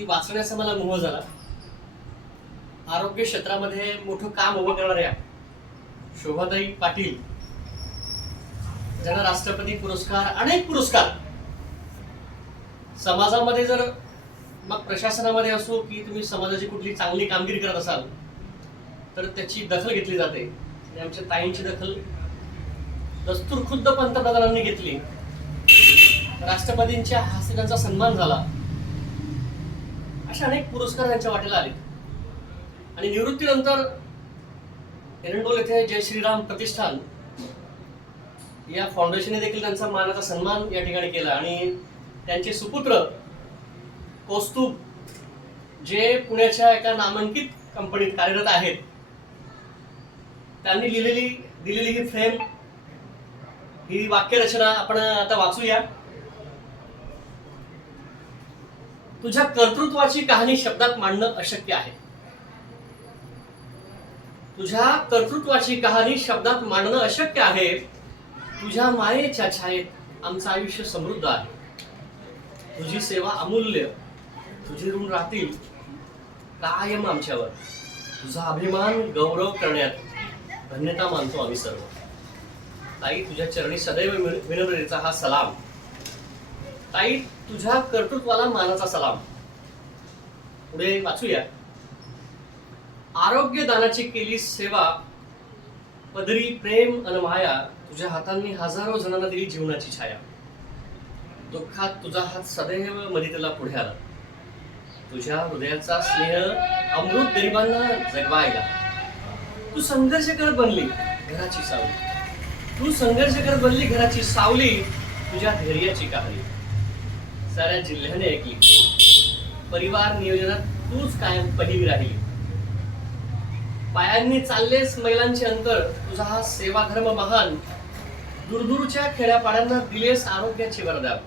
ती वाचण्याचा मला मोह झाला. आरोग्य क्षेत्रामध्ये मोठं काम उभं करणाऱ्या शोभाताई पाटील ज्यांना राष्ट्रपती पुरस्कार अनेक पुरस्कार समाजामध्ये जर मग प्रशासनामध्ये असो की तुम्ही समाजाची कुठली चांगली कामगिरी करत असाल तर त्याची दखल घेतली जाते. आणि आमच्या ताईंची दखल दस्तूर खुद्द पंतप्रधानांनी घेतली. राष्ट्रपतींच्या हस्ते त्यांचा सन्मान झाला. असे अनेक पुरस्कार त्यांच्या वाटेला आले. आणि निवृत्तीनंतर एरंडोल येथे जय श्रीराम प्रतिष्ठान या फाउंडेशनने देखील त्यांचा मानाचा सन्मान या ठिकाणी केला. आणि त्यांचे सुपुत्र कौस्तुभ जे पुण्याच्या एका नामांकित कंपनीत कार्यरत आहेत त्यांनी लिहिलेली दिलेली ही फ्रेम ही वाक्यरचना आपण आता वाचूया. तुझ्या कर्तृत्वाची कहाणी शब्दात मांडणं अशक्य आहे. तुझ्या कर्तृत्वाची कहाणी शब्दात मांडणं अशक्य आहे. तुझ्या मायेच्या छायेत आमचं आयुष्य समृद्ध आहे. तुझी सेवा अमूल्य. तुझे ऋण राहतील. कायम आमच्यावर. तुझा अभिमान गौरव करण्यात धन्यता मानतो आम्ही सर्व. ताई तुझ्या चरणी सदैव विनम्रतेचा हा सलाम. ताई तुझ्या कर्तृत्वाला मानाचा सलाम. पुढे वाचूया. आरोग्य दानाची केली सेवा पदरी प्रेम अन माया तुझ्या हातांनी हजारो जणांना दिली जीवनाची छाया. दुःखात तुझा हात सदैव मदितेला पुढे आला. तुझ्या हृदयाचा स्नेह अमृत गरिबांना जगवायला. तू संघर्ष करत बनली घराची सावली. तू संघर्ष करत बनली घराची सावली तुझ्या धैर्याची कहाणी. साऱ्या जिल्ह्याने ऐकली परिवार नियोजनात तूच कायम पहिली राहिली. पायांनी चाललेस मैलांचे अंतर तुझा हा सेवाधर्म महान. दूरदूरच्या खेड्यापाड्यांना दिलेस आरोग्याची वरदान.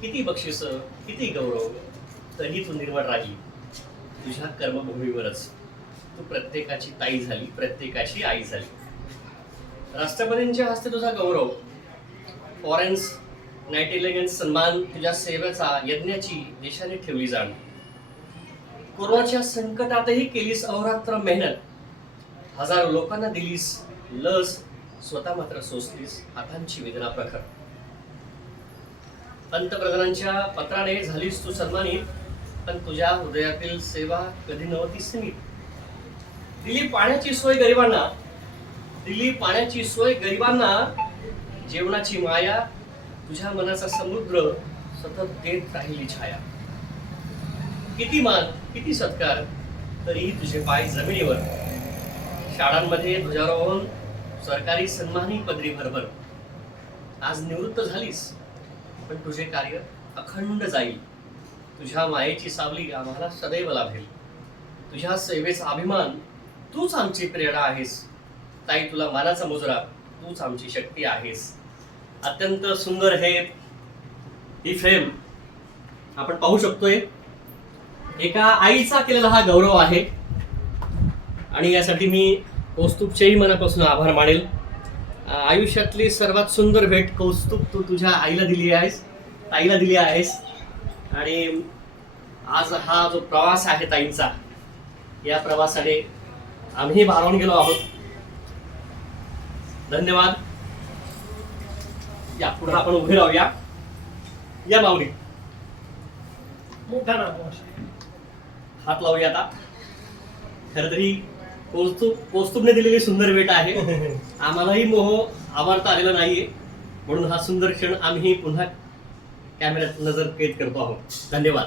किती बक्षिस किती गौरव तरी तू निर्मळ राहिली. तुझ्या कर्मभूमीवरच तू प्रत्येकाची ताई झाली प्रत्येकाची आई झाली. राष्ट्रपतींच्या हस्ते तुझा गौरव. फॉरेन्स नाईट सन्मान तुझ्या सेवेचा यज्ञाची देशाने ठेवली जाण कोरोनाच्या संकटातही केलीस अहोरात्र मेहनत. हजारो लोकांना दिलीस लस स्वतः मात्र सोसलीस हातांची वेदना प्रखर. पंतप्रधानांच्या पत्राने झालीस तू सन्मानित पण तुझ्या हृदयातील सेवा कधी नव्हती सीमित. दिली पाण्याची सोय गरिबांना. दिली पाण्याची सोय गरिबांना. जेवणाची माया तुझ्या मनाचा समुद्र सतत देत राहिली छाया. किती मान किती सत्कार तरीही तुझे पाय जमिनीवर. शाळांमध्ये ध्वजारोहण सरकारी सन्मानी पदरी भरभर आज निवृत्त झालीस पण तुझे कार्य अखंड जाईल. तुझ्या मायेची सावली आम्हाला सदैव लाभेल. तुझ्या सेवेचा अभिमान तूच आमची प्रेरणा आहेस. ताई तुला मानाचा मुजरा तूच आमची शक्ती आहेस. अत्यंत सुंदर हे ही फ्रेम आपण पाहू शकतोय. एका आईचा केलेला हा गौरव आहे. आणि यासाठी मी कौस्तुभचेही मनापासून आभार मानेल. आयुष्यातली सर्वात सुंदर भेट कौस्तुभ तू तुझ्या आईला दिली आहेस ताईला दिली आहेस. आणि आज हा जो प्रवास आहे ताईंचा या प्रवासाने आम्ही भारावून गेलो आहोत. धन्यवाद. या पुढे आपण उभे राहूया. या माऊली. मोठा हात लावूया आता. खर तरी कौस्तुभ कौस्तुभने दिलेली सुंदर भेट आहे. आम्हालाही मोह आवडता आलेला नाहीये. म्हणून हा सुंदर क्षण आम्ही पुन्हा कॅमेऱ्यात नजर कैद करतो आहोत. धन्यवाद.